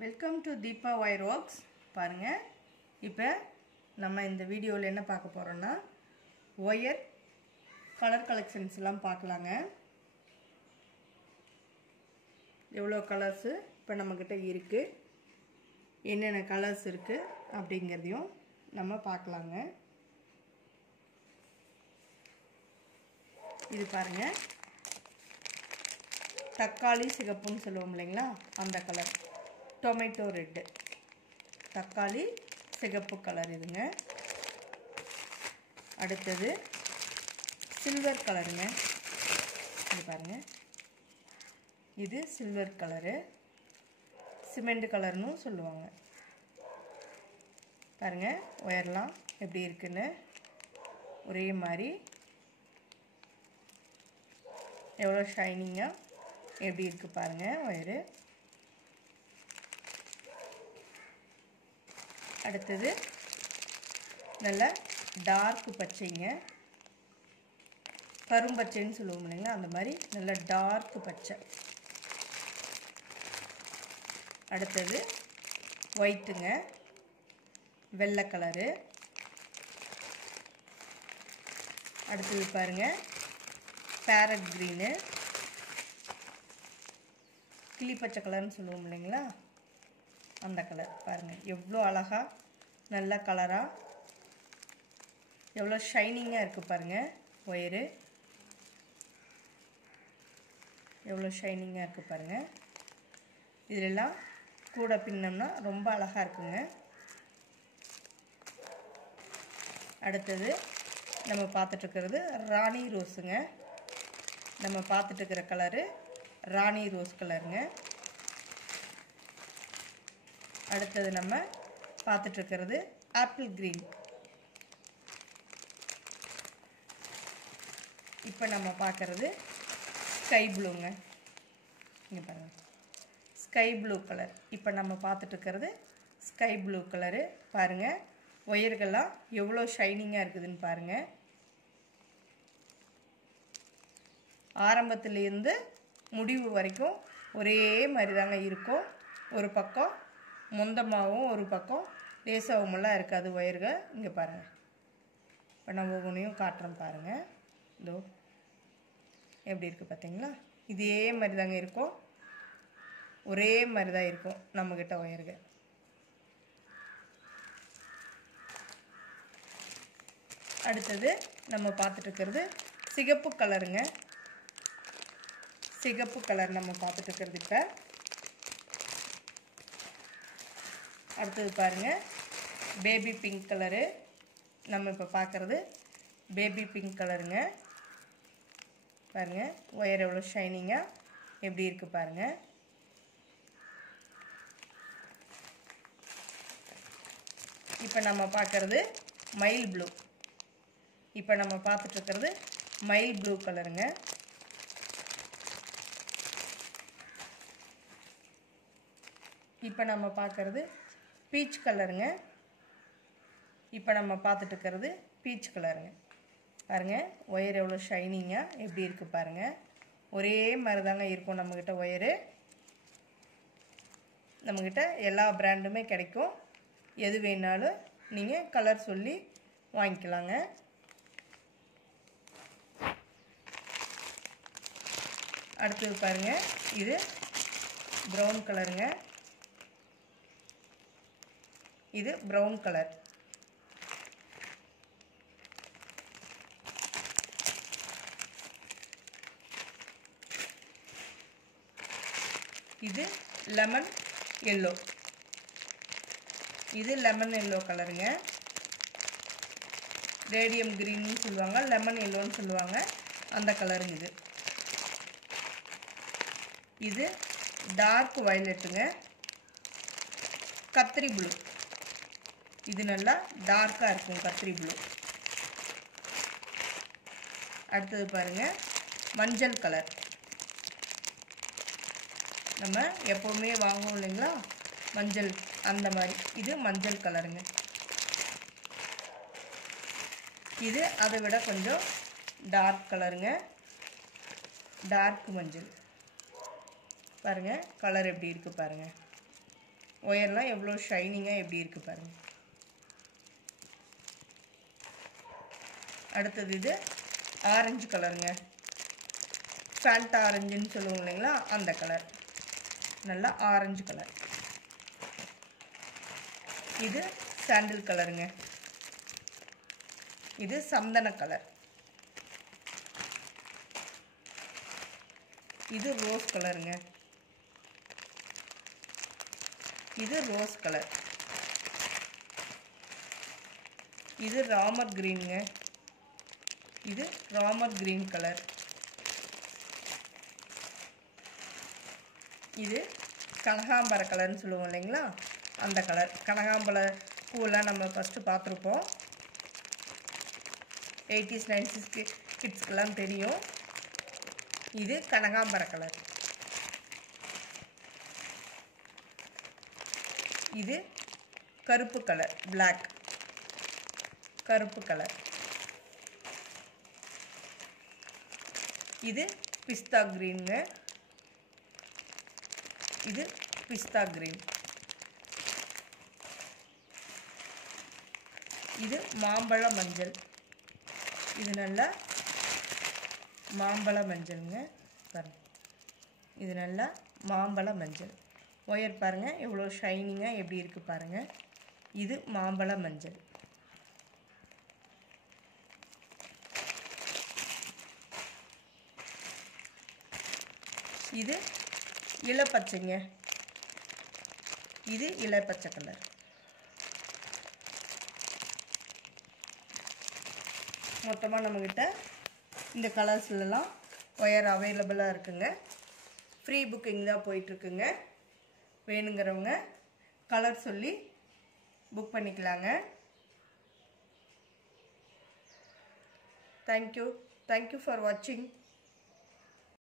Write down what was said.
Welcome to Deepa wire works. பாருங்கள், இப்போ நம்ம இந்த வீடியோவில் என்ன பார்க்க போகிறோன்னா ஒயர் கலர் கலெக்ஷன்ஸ்லாம் பார்க்கலாங்க. எவ்வளோ கலர்ஸு இப்போ நம்மக்கிட்ட இருக்குது, என்னென்ன கலர்ஸ் இருக்குது அப்படிங்கிறதையும் நம்ம பார்க்கலாங்க. இது பாருங்கள், தக்காளி சிகப்புன்னு சொல்லுவோம் இல்லைங்களா, அந்த கலர். டொமேட்டோ ரெட்டு, தக்காளி சிகப்பு கலர் இதுங்க. அடுத்தது சில்வர் கலருங்க. இது பாருங்கள், இது சில்வர் கலரு, சிமெண்ட் கலர்னு சொல்லுவாங்க. பாருங்கள் ஒயர்லாம் எப்படி இருக்குன்னு, ஒரே மாதிரி எவ்வளோ ஷைனிங்காக எப்படி இருக்குது பாருங்கள் ஒயரு. அடுத்தது நல்ல டார்க் பச்சைங்க, கரும்பச்சைன்னு சொல்லுவோம் இல்லைங்களா, அந்த மாதிரி நல்ல டார்க் பச்சை. அடுத்தது ஒயிட்டுங்க, வெள்ளை கலரு. அடுத்தது பாருங்கள் பேரட் க்ரீனு, கிளி பச்சை கலர்னு சொல்லுவோம் இல்லைங்களா, அந்த கலர். பாருங்கள் எவ்வளோ அழகாக நல்ல கலராக எவ்வளோ ஷைனிங்காக இருக்குது பாருங்கள் ஒயரு, எவ்வளோ ஷைனிங்காக இருக்குது பாருங்கள். இதிலெல்லாம் கூட பின்னோம்னா ரொம்ப அழகாக இருக்குங்க. அடுத்தது நம்ம பார்த்துட்ருக்கிறது ராணி ரோஸுங்க. நம்ம பார்த்துட்ருக்கிற கலரு ராணி ரோஸ் கலருங்க. அடுத்தது நம்ம பார்த்துட்ருக்கிறது ஆப்பிள் க்ரீன். இப்போ நம்ம பார்க்குறது ஸ்கை ப்ளூங்க. இங்கே பாருங்கள், ஸ்கை ப்ளூ கலர். இப்போ நம்ம பார்த்துட்ருக்கிறது ஸ்கை ப்ளூ கலரு. பாருங்கள் ஒயர்கள்லாம் எவ்வளோ ஷைனிங்காக இருக்குதுன்னு பாருங்கள். ஆரம்பத்துலேருந்து முடிவு வரைக்கும் ஒரே மாதிரி தாங்க இருக்கும். ஒரு பக்கம் மொந்தமாகவும் ஒரு பக்கம் லேசாகவுமெல்லாம் இருக்காது ஒயர்கள். இங்கே பாருங்கள், இப்போ நான் ஒவ்வொன்றையும் காட்டுறேன் பாருங்கள். இதோ எப்படி இருக்குது பார்த்தீங்களா, இதே மாதிரி தாங்க இருக்கும், ஒரே மாதிரி தான் இருக்கும் நம்மக்கிட்ட ஒயர்கள். அடுத்தது நம்ம பார்த்துட்ருக்கிறது சிகப்பு கலருங்க. சிகப்பு கலர் நம்ம பார்த்துட்ருக்கிறது. இப்போ அடுத்தது பாருங்கள் பேபி பிங்க் கலரு. நம்ம இப்போ பார்க்குறது பேபி பிங்க் கலருங்க. பாருங்கள் ஒயர் எவ்வளோ ஷைனிங்காக எப்படி இருக்குது பாருங்கள். இப்போ நம்ம பார்க்குறது மயில் ப்ளூ. இப்போ நம்ம பார்த்துட்ருக்கிறது மயில் ப்ளூ கலருங்க. இப்போ நம்ம பார்க்குறது பீச் கலருங்க. இப்போ நம்ம பார்த்துட்ருக்கிறது பீச் கலருங்க. பாருங்கள் ஒயர் எவ்வளோ ஷைனிங்காக எப்படி இருக்குது பாருங்கள். ஒரே மாதிரி தாங்க இருக்கும் நம்மக்கிட்ட ஒயரு. நம்மக்கிட்ட எல்லா பிராண்டுமே கிடைக்கும். எது வேணாலும் நீங்கள் கலர் சொல்லி வாங்கிக்கலாங்க. அடுத்தது பாருங்கள், இது ப்ரௌன் கலருங்க. இது ப்ரௌன் கலர். இது லெமன் எல்லோ. இது லெமன் எல்லோ கலருங்க. ரேடியம் க்ரீன்னு சொல்லுவாங்க, லெமன் எல்லோன்னு சொல்லுவாங்க, அந்த கலருங்க இது. இது டார்க் வயலட்டுங்க. கத்திரி ப்ளூ. இது நல்லா டார்க்காக இருக்கும் கத்திரி ப்ளூ. அடுத்தது பாருங்கள் மஞ்சள் கலர். நம்ம எப்போவுமே வாங்குவோம் இல்லைங்களா மஞ்சள், அந்த மாதிரி. இது மஞ்சள் கலருங்க. இது அதை விட கொஞ்சம் டார்க் கலருங்க, டார்க் மஞ்சள். பாருங்க கலர் எப்படி இருக்கு பாருங்க. ஒயர்லாம் எவ்வளோ ஷைனிங்காக எப்படி இருக்குது பாருங்கள். அடுத்தது இது ஆரஞ்சு கலருங்க. ஃபேண்டா ஆரஞ்சுன்னு சொல்லுவோம் இல்லைங்களா, அந்த கலர். நல்லா ஆரஞ்சு கலர். இது சாண்டில் கலருங்க. இது சந்தன கலர். இது ரோஸ் கலருங்க. இது ரோஸ் கலர். இது ராமர் கிரீனுங்க. இது ராமர் கிரீன் கலர். இது கனகாம்பர கலர்னு சொல்லுவோம் இல்லைங்களா, அந்த கலர். கனகாம்பர பூவெல்லாம் நம்ம ஃபஸ்ட்டு பார்த்துருப்போம். 80s 90s கிட்ஸ்க்கெல்லாம் தெரியும். இது கனகாம்பர கலர். இது கருப்பு கலர், பிளாக் கருப்பு கலர். இது பிஸ்தா கிரீனுங்க. இது பிஸ்தா கிரீன். இது மாம்பழ மஞ்சள். இது நல்லா மாம்பழ மஞ்சளுங்க பாருங்கள். இது நல்லா மாம்பழ மஞ்சள். ஒயர் பாருங்கள் எவ்வளோ ஷைனிங்காக எப்படி இருக்குது பாருங்கள். இது மாம்பழ மஞ்சள். இது இளப்பச்சைங்க. இது இளப்பச்சை கலர். மொத்தமாக நம்மக்கிட்ட இந்த கலர்ஸ்லாம் ஒயர் அவைலபிளாக இருக்குங்க. ஃப்ரீ புக்கிங் தான் போயிட்டுருக்குங்க. வேணுங்கிறவங்க கலர் சொல்லி புக் பண்ணிக்கலாங்க. தேங்க்யூ ஃபார் வாட்சிங்.